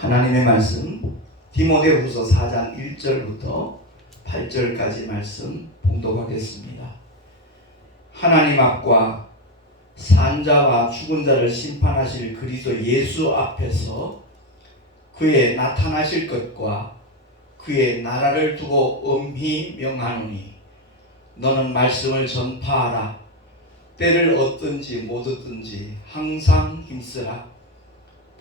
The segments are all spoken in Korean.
하나님의 말씀 디모데후서 4장 1절부터 8절까지 말씀 봉독하겠습니다. 하나님 앞과 산자와 죽은 자를 심판하실 그리스도 예수 앞에서 그의 나타나실 것과 그의 나라를 두고 엄히 명하노니 너는 말씀을 전파하라. 때를 얻든지 못 얻든지 항상 힘쓰라.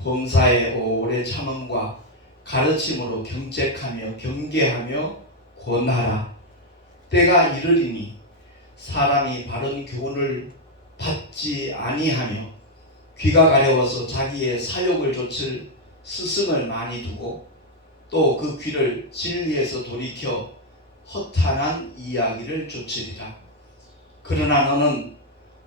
범사의 오래 참음과 가르침으로 경책하며 경계하며 권하라. 때가 이르리니 사람이 바른 교훈을 받지 아니하며 귀가 가려워서 자기의 사욕을 좇을 스승을 많이 두고 또 그 귀를 진리에서 돌이켜 허탄한 이야기를 좇으리라. 그러나 너는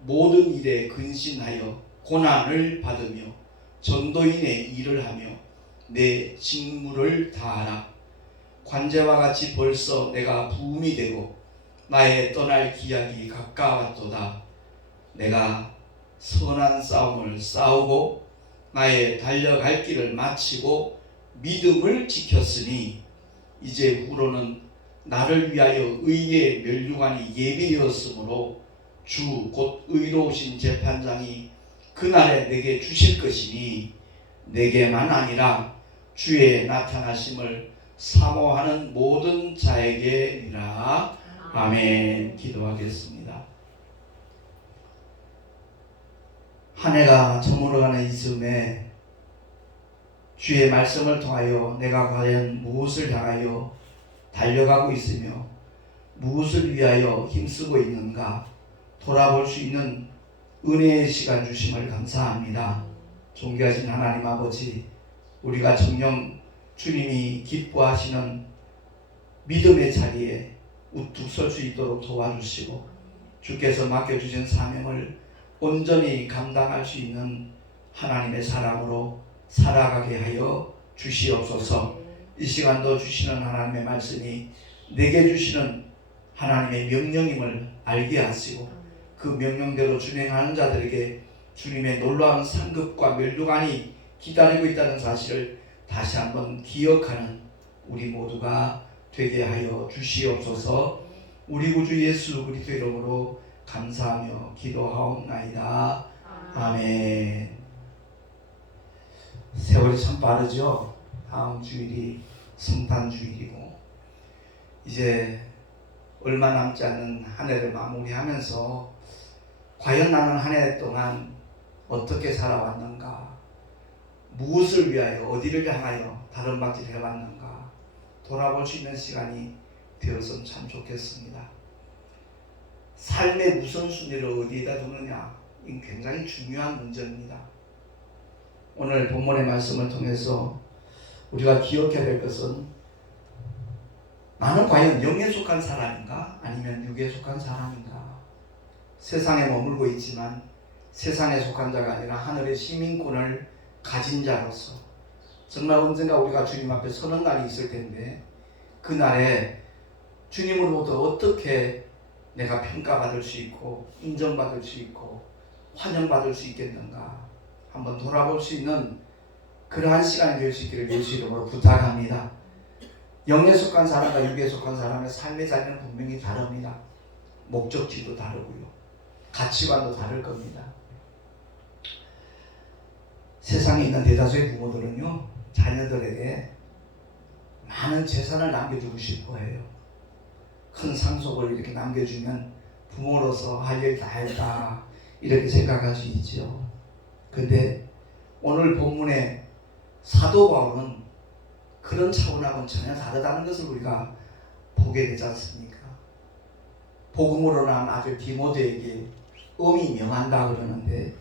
모든 일에 근신하여 고난을 받으며 전도인의 일을 하며 내 직무를 다하라. 관제와 같이 벌써 내가 부음이 되고 나의 떠날 기약이 가까웠도다. 내가 선한 싸움을 싸우고 나의 달려갈 길을 마치고 믿음을 지켰으니 이제 후로는 나를 위하여 의의 면류관이 예비되었으므로 주 곧 의로우신 재판장이 그날에 내게 주실 것이니 내게만 아니라 주의 나타나심을 사모하는 모든 자에게니라. 아멘. 기도하겠습니다. 한 해가 저물어가는 이 즈음에 주의 말씀을 통하여 내가 과연 무엇을 향하여 달려가고 있으며 무엇을 위하여 힘쓰고 있는가 돌아볼 수 있는 은혜의 시간 주심을 감사합니다. 존귀하신 하나님 아버지, 우리가 정녕 주님이 기뻐하시는 믿음의 자리에 우뚝 설 수 있도록 도와주시고 주께서 맡겨주신 사명을 온전히 감당할 수 있는 하나님의 사람으로 살아가게 하여 주시옵소서. 이 시간도 주시는 하나님의 말씀이 내게 주시는 하나님의 명령임을 알게 하시고 그 명령대로 준행하는 자들에게 주님의 놀라운 상급과 면류관이 기다리고 있다는 사실을 다시 한번 기억하는 우리 모두가 되게 하여 주시옵소서. 우리 구주 예수 그리스도 이름으로 감사하며 기도하옵나이다. 아멘. 세월이 참 빠르죠. 다음 주일이 성탄 주일이고 이제 얼마 남지 않은 한 해를 마무리하면서 과연 나는 한 해 동안 어떻게 살아왔는가, 무엇을 위하여 어디를 향하여 다른 박질 해왔는가 돌아볼 수 있는 시간이 되었으면 참 좋겠습니다. 삶의 우선순위를 어디에다 두느냐, 이건 굉장히 중요한 문제입니다. 오늘 본문의 말씀을 통해서 우리가 기억해야 될 것은 나는 과연 영에 속한 사람인가 아니면 육에 속한 사람인가. 세상에 머물고 있지만 세상에 속한 자가 아니라 하늘의 시민권을 가진 자로서 정말 언젠가 우리가 주님 앞에 서는 날이 있을 텐데 그 날에 주님으로부터 어떻게 내가 평가받을 수 있고 인정받을 수 있고 환영받을 수 있겠는가 한번 돌아볼 수 있는 그러한 시간이 될 수 있기를 예수 이름으로 부탁합니다. 영에 속한 사람과 육에 속한 사람의 삶의 자리는 분명히 다릅니다. 목적지도 다르고요. 가치관도 다를 겁니다. 세상에 있는 대다수의 부모들은요, 자녀들에게 많은 재산을 남겨주고 싶어 해요. 큰 상속을 이렇게 남겨주면 부모로서 할 일 다 했다 이렇게 생각할 수 있죠. 근데 오늘 본문의 사도 바울은 그런 차원하고는 전혀 다르다는 것을 우리가 보게 되지 않습니까? 복음으로 난 아들 디모데에게 엄히 명한다 그러는데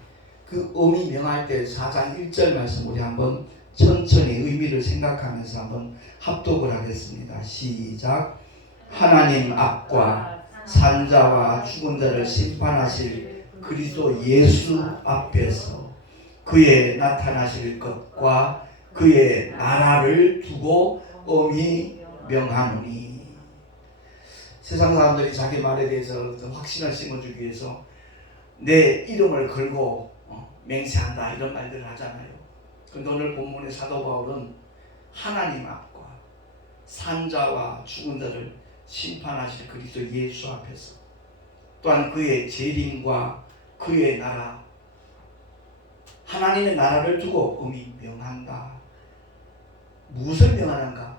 그 엄히 명할 때 4장 1절 말씀 우리 한번 천천히 의미를 생각하면서 한번 합독을 하겠습니다. 시작. 하나님 앞과 산자와 죽은 자를 심판하실 그리스도 예수 앞에서 그의 나타나실 것과 그의 나라를 두고 엄히 명하노니. 세상 사람들이 자기 말에 대해서 확신을 심어주기 위해서 내 이름을 걸고 맹세한다 이런 말들을 하잖아요. 근데 오늘 본문의 사도 바울은 하나님 앞과 산자와 죽은 자를 심판하실 그리스도 예수 앞에서, 또한 그의 재림과 그의 나라, 하나님의 나라를 두고 음이 명한다. 무엇을 명하는가?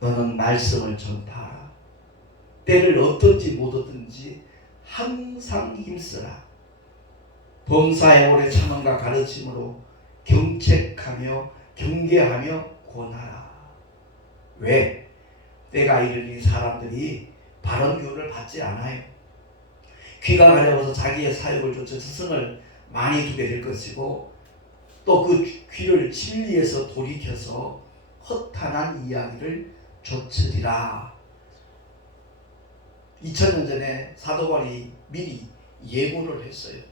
너는 말씀을 전파하라. 때를 얻든지 못 얻든지 항상 힘쓰라. 범사에 오래 참음과 가르침으로 경책하며 경계하며 권하라. 왜? 때가 이르니 사람들이 바른 교훈을 받지 않아요. 귀가 가려워서 자기의 사욕을 쫓아 스승을 많이 두게 될 것이고, 또 그 귀를 진리에서 돌이켜서 허탄한 이야기를 좇으리라. 2000년 전에 사도 바울이 미리 예고를 했어요.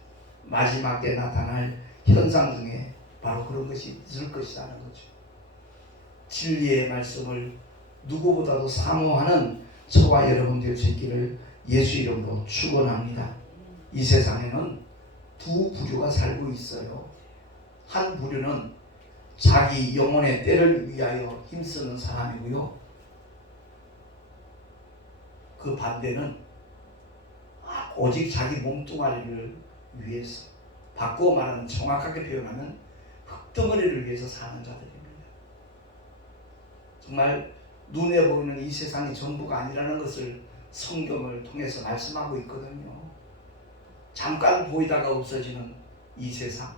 마지막 때 나타날 현상 중에 바로 그런 것이 있을 것이라는 거죠. 진리의 말씀을 누구보다도 사모하는 저와 여러분들 되기를 예수 이름으로 축원합니다. 이 세상에는 두 부류가 살고 있어요. 한 부류는 자기 영혼의 때를 위하여 힘쓰는 사람이고요. 그 반대는 오직 자기 몸뚱아리를 위해서, 바꾸어 말하면 정확하게 표현하면 흙덩어리를 위해서 사는 자들입니다. 정말 눈에 보이는 이 세상이 전부가 아니라는 것을 성경을 통해서 말씀하고 있거든요. 잠깐 보이다가 없어지는 이 세상,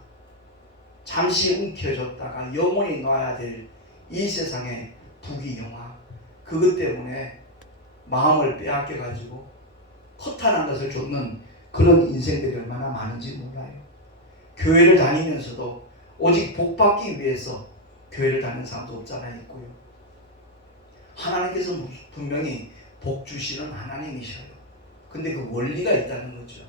잠시 움켜졌다가 영원히 놔야 될 이 세상의 부귀영화, 그것 때문에 마음을 빼앗겨 가지고 허탄한 것을 쫓는 그런 인생들이 얼마나 많은지 몰라요. 교회를 다니면서도 오직 복받기 위해서 교회를 다니는 사람도 없잖아 있고요. 하나님께서 분명히 복 주시는 하나님이셔요. 근데 그 원리가 있다는 거죠.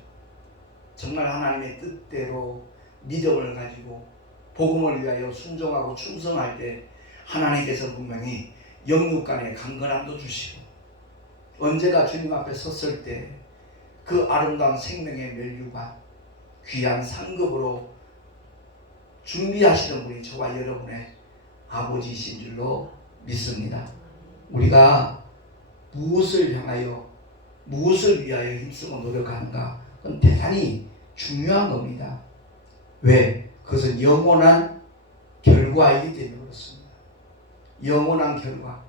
정말 하나님의 뜻대로 믿음을 가지고 복음을 위하여 순종하고 충성할 때 하나님께서 분명히 영육 간의 강건함도 주시고, 언제가 주님 앞에 섰을 때 그 아름다운 생명의 멸류관, 귀한 상급으로 준비하시는 분이 저와 여러분의 아버지이신 줄로 믿습니다. 우리가 무엇을 향하여, 무엇을 위하여 힘쓰고 노력하는가, 그건 대단히 중요한 겁니다. 왜? 그것은 영원한 결과이기 때문에 그렇습니다. 영원한 결과,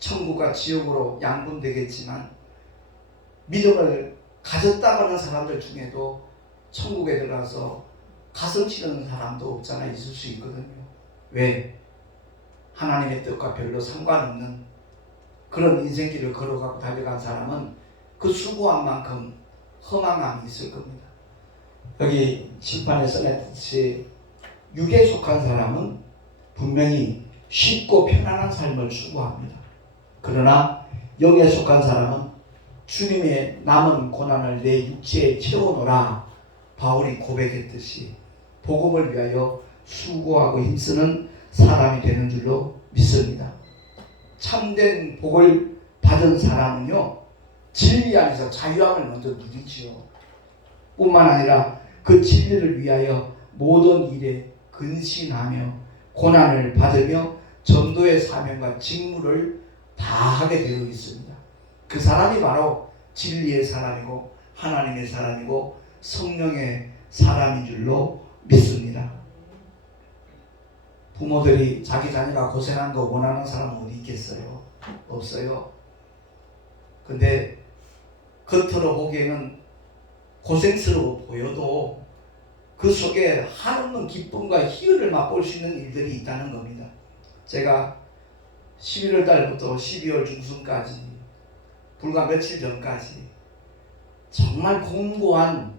천국과 지옥으로 양분되겠지만 믿음을 가졌다고 하는 사람들 중에도 천국에 들어가서 가슴 치는 사람도 없잖아 있을 수 있거든요. 왜? 하나님의 뜻과 별로 상관없는 그런 인생길을 걸어가고 달려간 사람은 그 수고한 만큼 허망함이 있을 겁니다. 여기 심판에 써냈듯이 육에 속한 사람은 분명히 쉽고 편안한 삶을 추구합니다. 그러나 영에 속한 사람은 주님의 남은 고난을 내 육체에 채워놓으라 바울이 고백했듯이 복음을 위하여 수고하고 힘쓰는 사람이 되는 줄로 믿습니다. 참된 복을 받은 사람은요, 진리 안에서 자유함을 먼저 누리지요. 뿐만 아니라 그 진리를 위하여 모든 일에 근신하며 고난을 받으며 전도의 사명과 직무를 다하게 되어 있습니다. 그 사람이 바로 진리의 사람이고 하나님의 사람이고 성령의 사람인 줄로 믿습니다. 부모들이 자기 자녀가 고생하는 거 원하는 사람은 어디 있겠어요? 없어요. 근데 겉으로 보기에는 고생스러워 보여도 그 속에 한없는 기쁨과 희열을 맛볼 수 있는 일들이 있다는 겁니다. 제가 11월 달부터 12월 중순까지 불과 며칠 전까지 정말 공고한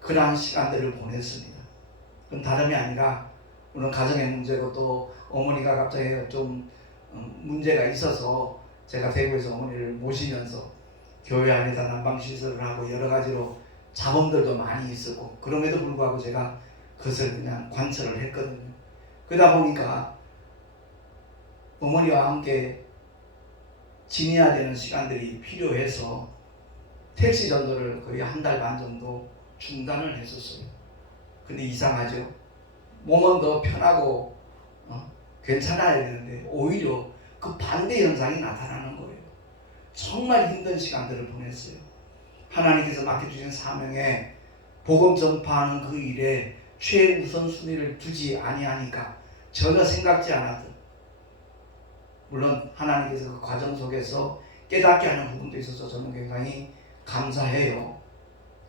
그러한 시간들을 보냈습니다. 그건 다름이 아니라 물론 가정의 문제고 또 어머니가 갑자기 좀 문제가 있어서 제가 대구에서 어머니를 모시면서 교회 안에다 난방시설을 하고 여러 가지로 자본들도 많이 있었고, 그럼에도 불구하고 제가 그것을 그냥 관철을 했거든요. 그러다 보니까 어머니와 함께 지내야 되는 시간들이 필요해서 택시 전도를 거의 한 달 반 정도 중단을 했었어요. 근데 이상하죠. 몸은 더 편하고 괜찮아야 되는데 오히려 그 반대 현상이 나타나는 거예요. 정말 힘든 시간들을 보냈어요. 하나님께서 맡겨주신 사명에 복음 전파하는 그 일에 최우선순위를 두지 아니하니까 전혀 생각지 않았던, 물론 하나님께서 그 과정 속에서 깨닫게 하는 부분도 있어서 저는 굉장히 감사해요.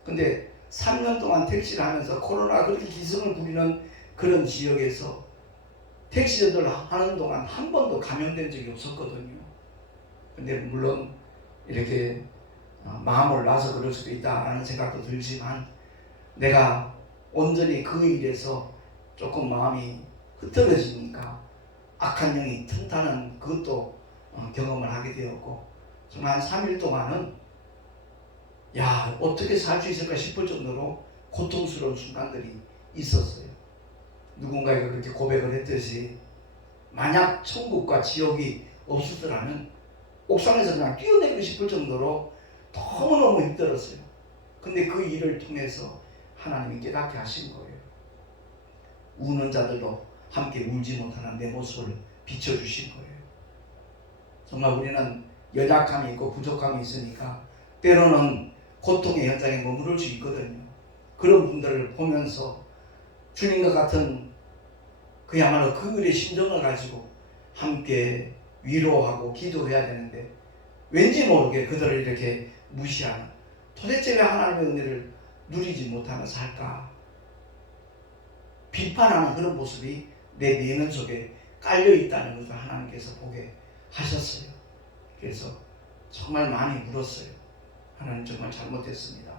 근데 3년 동안 택시를 하면서 코로나가 그렇게 기승을 부리는 그런 지역에서 택시전도를 하는 동안 한 번도 감염된 적이 없었거든요. 근데 물론 이렇게 마음을 놔서 그럴 수도 있다라는 생각도 들지만, 내가 온전히 그 일에서 조금 마음이 흐트러지니까 악한 영이 튼튼한 그것도 경험을 하게 되었고, 정말 한 3일 동안은 야, 어떻게 살 수 있을까 싶을 정도로 고통스러운 순간들이 있었어요. 누군가에게 그렇게 고백을 했듯이 만약 천국과 지옥이 없었더라면 옥상에서 그냥 뛰어내리고 싶을 정도로 너무너무 힘들었어요. 근데 그 일을 통해서 하나님이 깨닫게 하신 거예요. 우는 자들도 함께 울지 못하는 내 모습을 비춰주신 거예요. 정말 우리는 연약함이 있고 부족함이 있으니까 때로는 고통의 현장에 머무를 수 있거든요. 그런 분들을 보면서 주님과 같은 그야말로 그들의 심정을 가지고 함께 위로하고 기도해야 되는데, 왠지 모르게 그들을 이렇게 무시하는, 도대체 왜 하나님의 은혜를 누리지 못하며 살까, 비판하는 그런 모습이 내 내면 속에 깔려있다는 것을 하나님께서 보게 하셨어요. 그래서 정말 많이 울었어요. 하나님 정말 잘못했습니다.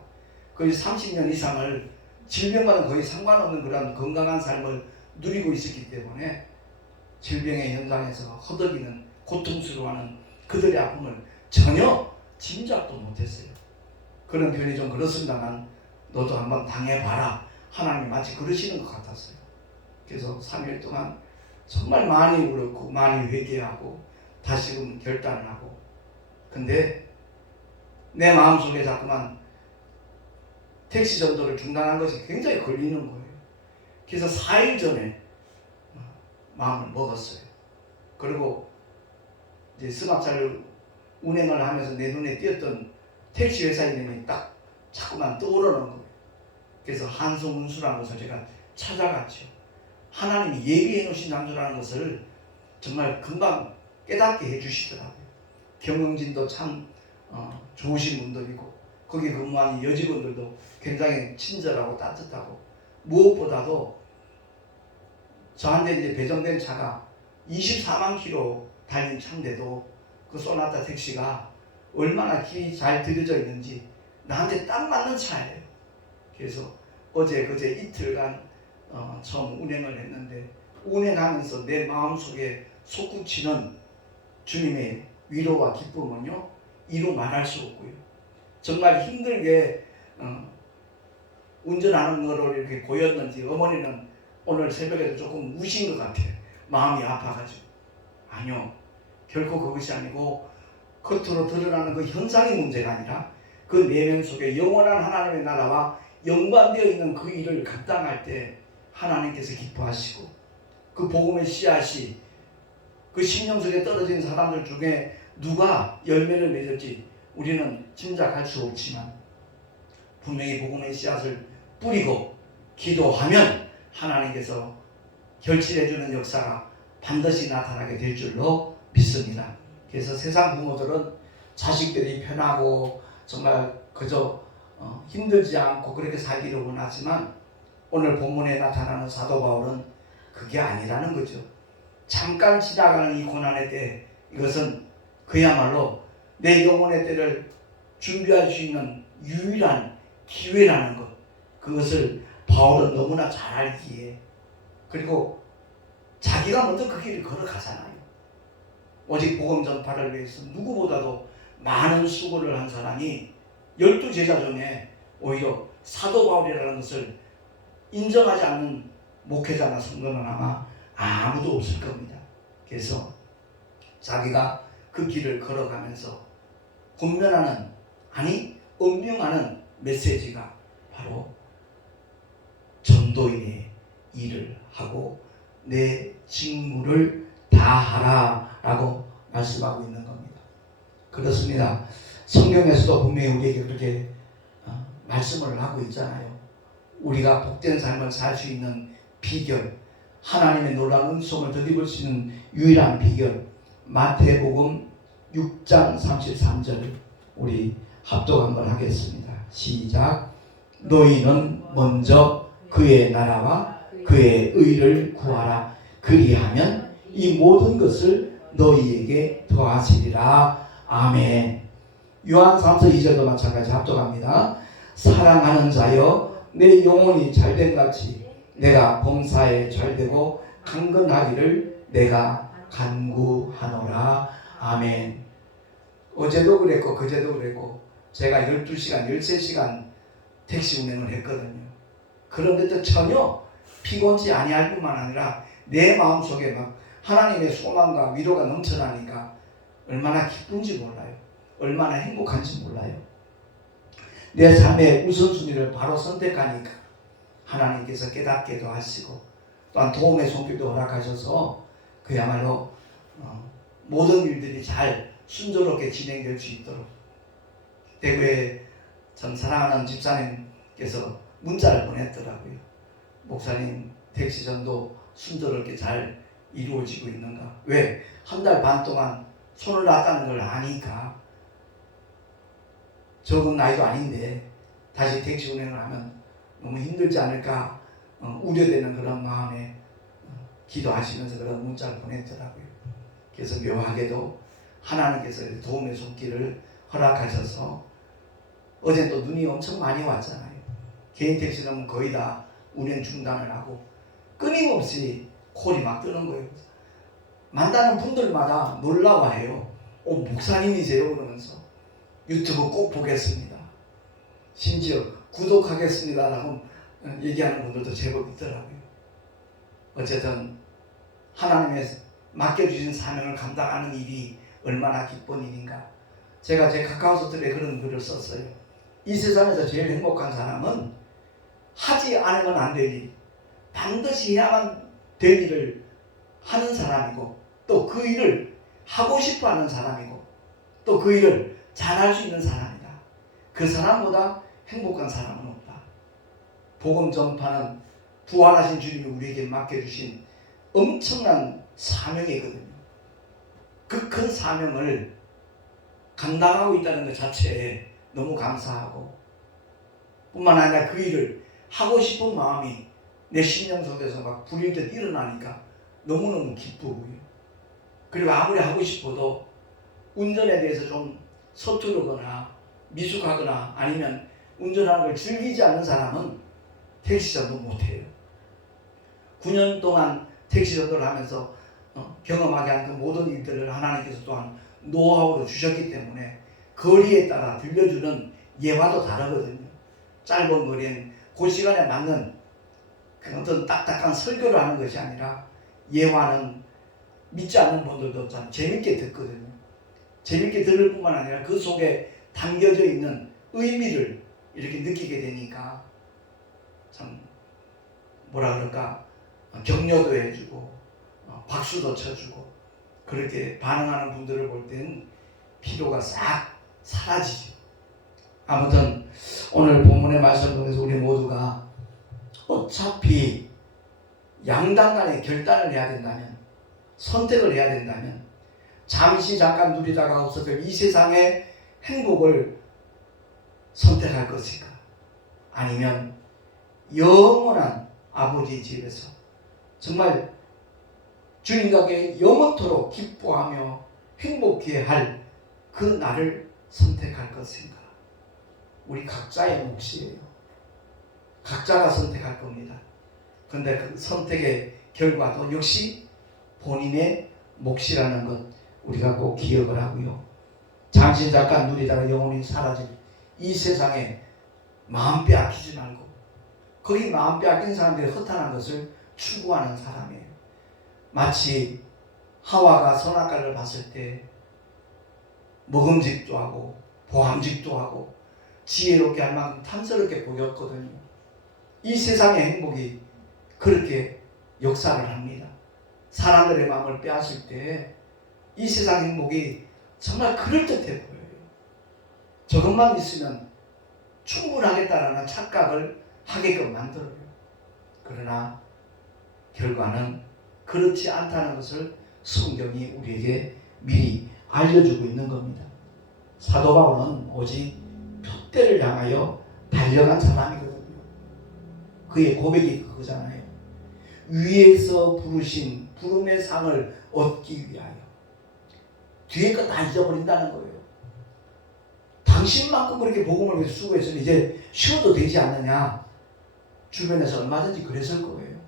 거의 30년 이상을 질병과는 거의 상관없는 그런 건강한 삶을 누리고 있었기 때문에 질병의 현장에서 허덕이는, 고통스러워하는 그들의 아픔을 전혀 짐작도 못했어요. 그런 표현이 좀 그렇습니다만, 너도 한번 당해봐라, 하나님이 마치 그러시는 것 같았어요. 그래서 3일 동안 정말 많이 울었고 많이 회개하고 다시금 결단을 하고, 근데 내 마음속에 자꾸만 택시 전도를 중단한 것이 굉장히 걸리는 거예요. 그래서 4일 전에 마음을 먹었어요. 그리고 이제 승합차를 운행을 하면서 내 눈에 띄었던 택시 회사 이름이 딱 자꾸만 떠오르는 거예요. 그래서 한성운수라는 것을 제가 찾아갔죠. 하나님이 예비해 놓으신 장소라는 것을 정말 금방 깨닫게 해주시더라고요. 경영진도 참 좋으신 분들이고, 거기 근무하는 여직원들도 굉장히 친절하고 따뜻하고, 무엇보다도 저한테 이제 배정된 차가 24만 킬로 달린 차인데도 그 소나타 택시가 얼마나 길이 잘 들여져 있는지 나한테 딱 맞는 차예요. 그래서 어제 그제 이틀간 처음 운행을 했는데, 운행하면서 내 마음속에 솟구치는 주님의 위로와 기쁨은요, 이루 말할 수 없고요. 정말 힘들게 운전하는 거를 이렇게 보였는지 어머니는 오늘 새벽에도 조금 우신 것 같아요. 마음이 아파가지고. 아니요, 결코 그것이 아니고 겉으로 드러나는 그 현상의 문제가 아니라 그 내면 속에 영원한 하나님의 나라와 연관되어 있는 그 일을 감당할 때 하나님께서 기뻐하시고, 그 복음의 씨앗이 그 심령 속에 떨어진 사람들 중에 누가 열매를 맺을지 우리는 짐작할 수 없지만, 분명히 복음의 씨앗을 뿌리고 기도하면 하나님께서 결실해주는 역사가 반드시 나타나게 될 줄로 믿습니다. 그래서 세상 부모들은 자식들이 편하고 정말 그저 힘들지 않고 그렇게 살기를 원하지만, 오늘 본문에 나타나는 사도 바울은 그게 아니라는 거죠. 잠깐 지나가는 이 고난의 때, 이것은 그야말로 내 영혼의 때를 준비할 수 있는 유일한 기회라는 것, 그것을 바울은 너무나 잘 알기에, 그리고 자기가 먼저 그 길을 걸어가잖아요. 오직 복음 전파를 위해서 누구보다도 많은 수고를 한 사람이 12제자 중에 오히려 사도 바울이라는 것을 인정하지 않는 목회자나 성도는 아마 아무도 없을 겁니다. 그래서 자기가 그 길을 걸어가면서 권면하는, 아니 엄명하는 메시지가 바로 전도인의 일을 하고 내 직무를 다하라라고 말씀하고 있는 겁니다. 그렇습니다. 성경에서도 분명히 우리에게 그렇게 말씀을 하고 있잖아요. 우리가 복된 삶을 살 수 있는 비결, 하나님의 놀라운 은총을 덧입을 수 있는 유일한 비결, 마태복음 6장 33절 우리 합독 한번 하겠습니다. 시작. 너희는 먼저 그의 나라와 그의 의를 구하라. 그리하면 이 모든 것을 너희에게 더하시리라. 아멘. 요한 3서 2절도 마찬가지 합독합니다. 사랑하는 자여 내 영혼이 잘된 같이 내가 범사에 잘되고 강건하기를 내가 간구하노라. 아멘. 어제도 그랬고 그제도 그랬고 제가 12시간 13시간 택시 운행을 했거든요. 그런데도 전혀 피곤치 아니할 뿐만 아니라 내 마음속에 막 하나님의 소망과 위로가 넘쳐나니까 얼마나 기쁜지 몰라요. 얼마나 행복한지 몰라요. 내 삶의 우선순위를 바로 선택하니까 하나님께서 깨닫게도 하시고 또한 도움의 손길도 허락하셔서 그야말로 모든 일들이 잘 순조롭게 진행될 수 있도록 대구에 전 사랑하는 집사님께서 문자를 보냈더라고요. 목사님 택시전도 순조롭게 잘 이루어지고 있는가? 왜? 한 달 반 동안 손을 놨다는 걸 아니까 적은 나이도 아닌데 다시 택시 운행을 하면 너무 힘들지 않을까 우려되는 그런 마음에 기도하시면서 그런 문자를 보냈더라고요. 그래서 묘하게도 하나님께서 도움의 손길을 허락하셔서 어제 또 눈이 엄청 많이 왔잖아요. 개인 택시는 거의 다 운행 중단을 하고 끊임없이 콜이 막 뜨는 거예요. 만나는 분들마다 놀라워해요. 목사님이세요? 그러면서 유튜브 꼭 보겠습니다. 심지어 구독하겠습니다라고 얘기하는 분들도 제법 있더라고요. 어쨌든 하나님의 맡겨주신 사명을 감당하는 일이 얼마나 기쁜 일인가. 제가 제 카카오톡에 그런 글을 썼어요. 이 세상에서 제일 행복한 사람은 하지 않으면 안 될 일, 반드시 해야만 될 일을 하는 사람이고 또 그 일을 하고 싶어 하는 사람이고 또 그 일을 잘할 수 있는 사람이다. 그 사람보다 행복한 사람은 없다. 복음 전파는 부활하신 주님이 우리에게 맡겨주신 엄청난 사명이거든요. 그 큰 사명을 감당하고 있다는 것 자체에 너무 감사하고 뿐만 아니라 그 일을 하고 싶은 마음이 내 심령 속에서 막 불일 듯 일어나니까 너무너무 기쁘고요. 그리고 아무리 하고 싶어도 운전에 대해서 좀 서투르거나 미숙하거나 아니면 운전하는 걸 즐기지 않는 사람은 택시전도 못해요. 9년 동안 택시전도를 하면서 경험하게 한 그 모든 일들을 하나님께서 또한 노하우로 주셨기 때문에 거리에 따라 들려주는 예화도 다르거든요. 짧은 거리엔 그 시간에 맞는 그 어떤 딱딱한 설교를 하는 것이 아니라 예화는 믿지 않는 분들도 참 재밌게 듣거든요. 재밌게 들을 뿐만 아니라 그 속에 담겨져 있는 의미를 이렇게 느끼게 되니까 참 뭐라 그럴까 격려도 해주고 박수도 쳐주고 그렇게 반응하는 분들을 볼 때는 피로가 싹 사라지죠. 아무튼 오늘 본문의 말씀을 통해서 우리 모두가 어차피 양당 간에 결단을 해야 된다면 선택을 해야 된다면 잠시 잠깐 누리다가 없어질 이 세상의 행복을 선택할 것인가 아니면 영원한 아버지의 집에서 정말 주님과 영원토록 기뻐하며 행복해 할 그 날을 선택할 것인가. 우리 각자의 몫이에요. 각자가 선택할 겁니다. 그런데 그 선택의 결과도 역시 본인의 몫이라는 것 우리가 꼭 기억을 하고요. 잠시 잠깐 누리다가 영원히 사라질 이 세상에 마음 빼앗기지 말고 거기 마음 빼앗긴 사람들이 허탄한 것을 추구하는 사람이에요. 마치 하와가 선악과를 봤을 때 먹음직도 하고 보암직도 하고 지혜롭게 할 만큼 탐스럽게 보였거든요. 이 세상의 행복이 그렇게 역사를 합니다. 사람들의 마음을 빼앗을 때 이 세상 행복이 정말 그럴듯해 보여요. 저것만 있으면 충분하겠다라는 착각을 하게끔 만들어요. 그러나 결과는 그렇지 않다는 것을 성경이 우리에게 미리 알려주고 있는 겁니다. 사도 바울은 오직 표대를 향하여 달려간 사람이거든요. 그의 고백이 그거잖아요. 위에서 부르신 부름의 상을 얻기 위하여. 뒤에 거 다 잊어버린다는 거예요. 당신만큼 그렇게 복음을 위해서 수고했으면 이제 쉬어도 되지 않느냐. 주변에서 얼마든지 그랬을 거예요.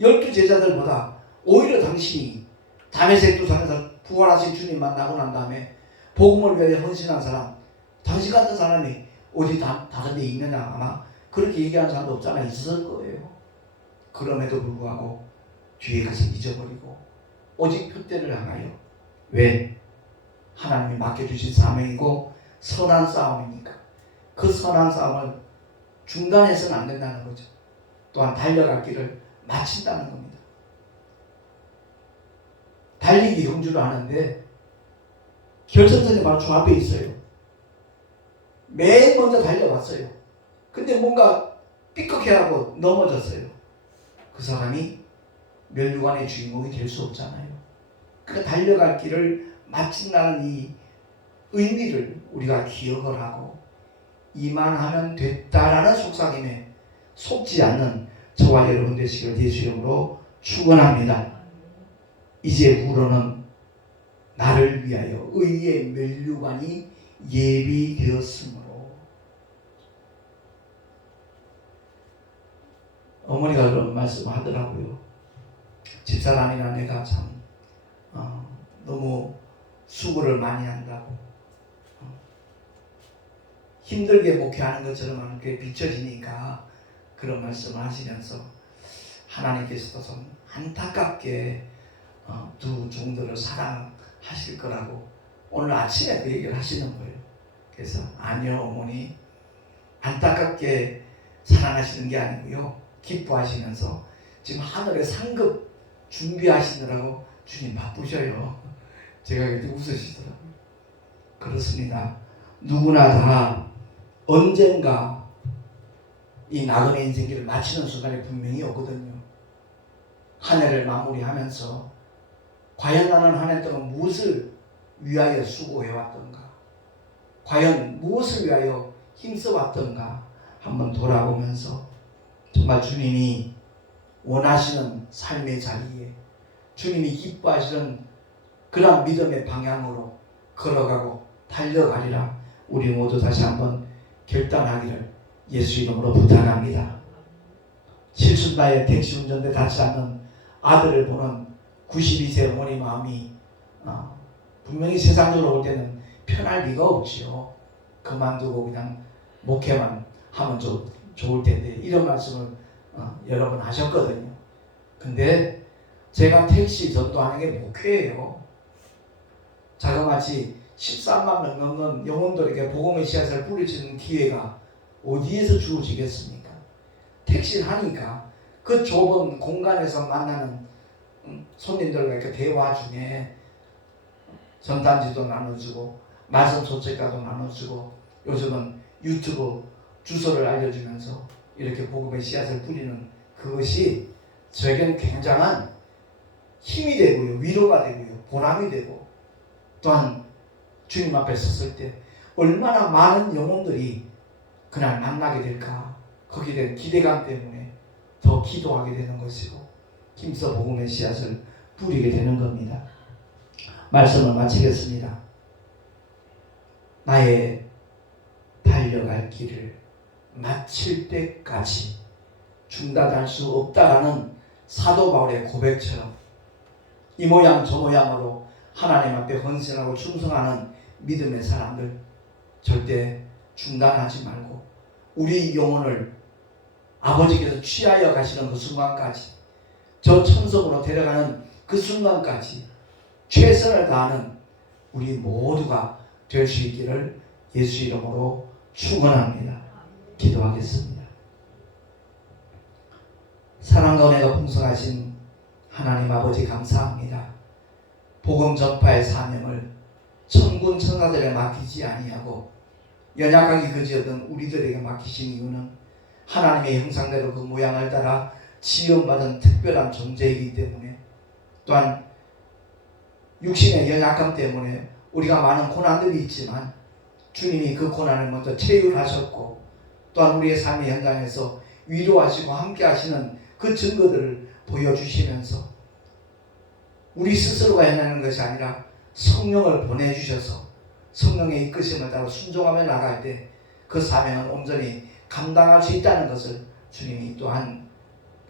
12 제자들보다 오히려 당신이 다메섹 도상에서 부활하신 주님 만나고 난 다음에 복음을 위해 헌신한 사람, 당신 같은 사람이 어디 다른 데 있느냐. 아마 그렇게 얘기하는 사람도 없잖아. 있을 거예요. 그럼에도 불구하고 뒤에 가서 잊어버리고 오직 표대를 향하여. 왜? 하나님이 맡겨주신 사명이고 선한 싸움이니까. 그 선한 싸움을 중단해서는 안 된다는 거죠. 또한 달려갈 길을 마친다는 겁니다. 달리기 경주를 하는데 결승선이 바로 저 앞에 있어요. 맨 먼저 달려왔어요. 근데 뭔가 삐걱해하고 넘어졌어요. 그 사람이 면류관의 주인공이 될 수 없잖아요. 그 달려갈 길을 마친다는 이 의미를 우리가 기억을 하고 이만하면 됐다라는 속삭임에 속지 않는 저와 여러분 되시기를 예수 이름으로 축원합니다. 이제부로는 나를 위하여 의의 면류관이 예비되었으므로. 어머니가 그런 말씀을 하더라고요. 집사람이나 내가 참 너무 수고를 많이 한다고 힘들게 목회하는 것처럼 그렇게 비춰지니까 그런 말씀을 하시면서 하나님께서도 좀 안타깝게 두 종들을 사랑하실 거라고 오늘 아침에 그 얘기를 하시는 거예요. 그래서 아니요 어머니, 안타깝게 사랑하시는 게 아니고요, 기뻐하시면서 지금 하늘의 상급 준비하시느라고 주님 바쁘셔요. 제가 그때 웃으시더라고요. 그렇습니다. 누구나 다 언젠가 이 나그네 인생길을 마치는 순간이 분명히 오거든요. 한 해를 마무리하면서 과연 나는 한 해 동안 무엇을 위하여 수고해왔던가, 과연 무엇을 위하여 힘써왔던가 한번 돌아보면서 정말 주님이 원하시는 삶의 자리에, 주님이 기뻐하시는 그런 믿음의 방향으로 걸어가고 달려가리라 우리 모두 다시 한번 결단하기를 예수 이름으로 부탁합니다. 실순다에 택시 운전대 닿지 않는 아들을 보는 92세 어머니 마음이 분명히 세상적으로 볼 때는 편할 리가 없지요. 그만두고 그냥 목회만 하면 좋을 텐데 이런 말씀을 여러 번 하셨거든요. 근데 제가 택시 전도하는 게 목회예요. 자그마치 13만 명 넘는 영혼들에게 복음의 씨앗을 뿌리치는 기회가 어디에서 주어지겠습니까? 택시를 하니까 그 좁은 공간에서 만나는 손님들과 이렇게 대화 중에 전단지도 나눠주고 말씀 소책가도 나눠주고 요즘은 유튜브 주소를 알려주면서 이렇게 복음의 씨앗을 뿌리는 그것이 저에게는 굉장한 힘이 되고요, 위로가 되고요, 보람이 되고, 또한 주님 앞에 섰을 때 얼마나 많은 영혼들이 그날 만나게 될까, 거기에 대한 기대감 때문에 더 기도하게 되는 것이고 힘써 복음의 씨앗을 뿌리게 되는 겁니다. 말씀을 마치겠습니다. 나의 달려갈 길을 마칠 때까지 중단할 수 없다라는 사도 바울의 고백처럼 이 모양 저 모양으로 하나님 앞에 헌신하고 충성하는 믿음의 사람들 절대 중단하지 말고 우리 영혼을 아버지께서 취하여 가시는 그 순간까지, 저 천국으로 데려가는 그 순간까지 최선을 다하는 우리 모두가 될 수 있기를 예수 이름으로 축원합니다. 기도하겠습니다. 사랑과 은혜가 풍성하신 하나님 아버지 감사합니다. 복음 전파의 사명을 천군 천사들에 맡기지 아니하고 연약하기 그지없는 우리들에게 맡기신 이유는 하나님의 형상대로 그 모양을 따라 지음받은 특별한 존재이기 때문에, 또한 육신의 연약함 때문에 우리가 많은 고난들이 있지만 주님이 그 고난을 먼저 체휼하셨고, 또한 우리의 삶의 현장에서 위로하시고 함께 하시는 그 증거들을 보여주시면서 우리 스스로가 해내는 것이 아니라 성령을 보내주셔서 성령의 이끄심을 따라 순종하며 나갈 때 그 사명은 온전히 감당할 수 있다는 것을 주님이 또한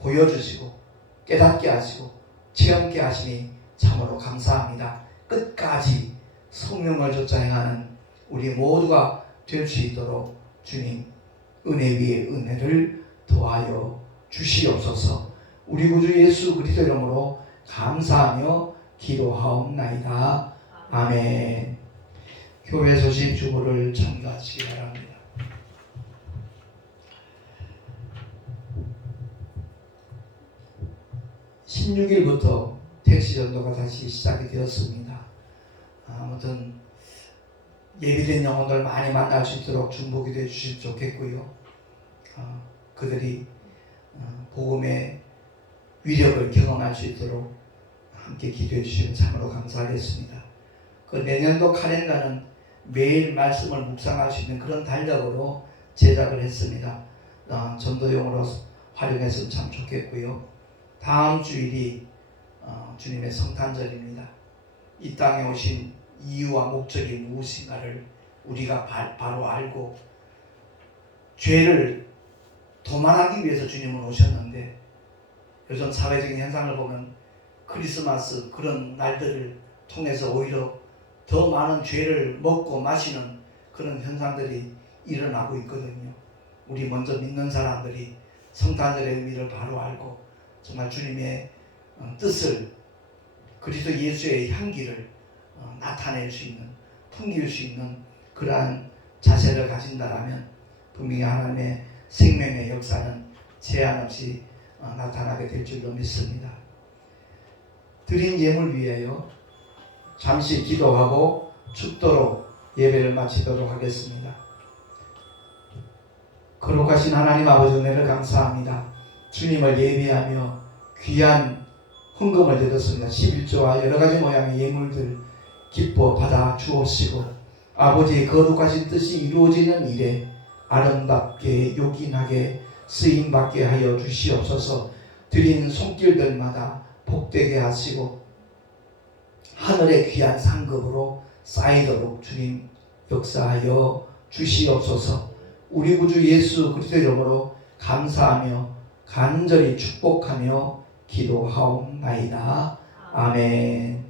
보여주시고 깨닫게 하시고 체험케 하시니 참으로 감사합니다. 끝까지 성령을 좇아 행하는 우리 모두가 될 수 있도록 주님 은혜 위에 은혜를 더하여 주시옵소서. 우리 구주 예수 그리스도 이름으로 감사하며 기도하옵나이다. 아멘. 교회 소식 주보를 참가하시기 바랍니다. 16일부터 택시 전도가 다시 시작이 되었습니다. 아무튼 예비된 영혼들 많이 만날 수 있도록 중보기도 해주시면 좋겠고요. 그들이 복음의 위력을 경험할 수 있도록 함께 기도해 주시면 참으로 감사하겠습니다. 그 내년도 카렌더는 매일 말씀을 묵상할 수 있는 그런 달력으로 제작을 했습니다. 전도용으로 활용했으면 참 좋겠고요. 다음 주일이 주님의 성탄절입니다. 이 땅에 오신 이유와 목적이 무엇인가를 우리가 바로 알고 죄를 도만하기 위해서 주님은 오셨는데, 요즘 사회적인 현상을 보면 크리스마스 그런 날들을 통해서 오히려 더 많은 죄를 먹고 마시는 그런 현상들이 일어나고 있거든요. 우리 먼저 믿는 사람들이 성탄절의 의미를 바로 알고 정말 주님의 뜻을, 그리스도 예수의 향기를 나타낼 수 있는, 풍길 수 있는 그러한 자세를 가진다라면 분명히 하나님의 생명의 역사는 제한 없이 나타나게 될 줄로 믿습니다. 드린 예물 위하여 잠시 기도하고 축도로 예배를 마치도록 하겠습니다. 거룩하신 하나님 아버지, 은혜를 감사합니다. 주님을 예배하며 귀한 헌금을 드렸습니다. 11조와 여러가지 모양의 예물들 기뻐 받아 주옵시고, 아버지의 거룩하신 뜻이 이루어지는 일에 아름답게 요긴하게 쓰임받게 하여 주시옵소서. 드린 손길들마다 복되게 하시고 하늘의 귀한 상급으로 쌓이도록 주님 역사하여 주시옵소서. 우리 구주 예수 그리스도 이름으로 감사하며 간절히 축복하며 기도하옵나이다. 아멘.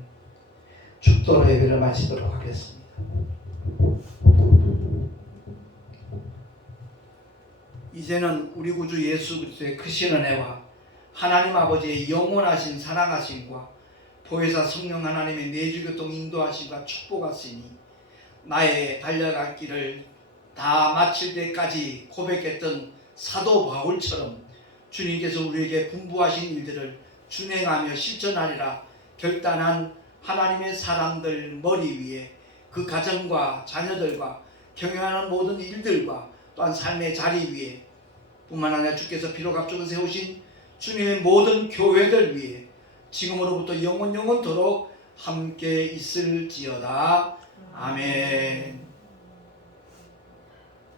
축도로 예배를 마치도록 하겠습니다. 이제는 우리 구주 예수 그리스도의 크신 은혜와 하나님 아버지의 영원하신 사랑하심과 보혜사 성령 하나님의 내주교통 인도하심과 축복하시니 나의 달려갈 길을 다 마칠 때까지 고백했던 사도 바울처럼 주님께서 우리에게 분부하신 일들을 준행하며 실천하리라 결단한 하나님의 사람들 머리 위에 그 가정과 자녀들과 경영하는 모든 일들과 또한 삶의 자리 위에 뿐만 아니라 주께서 비록 앞쪽에 세우신 주님의 모든 교회들 위에 지금으로부터 영원토록 함께 있을지어다. 아멘.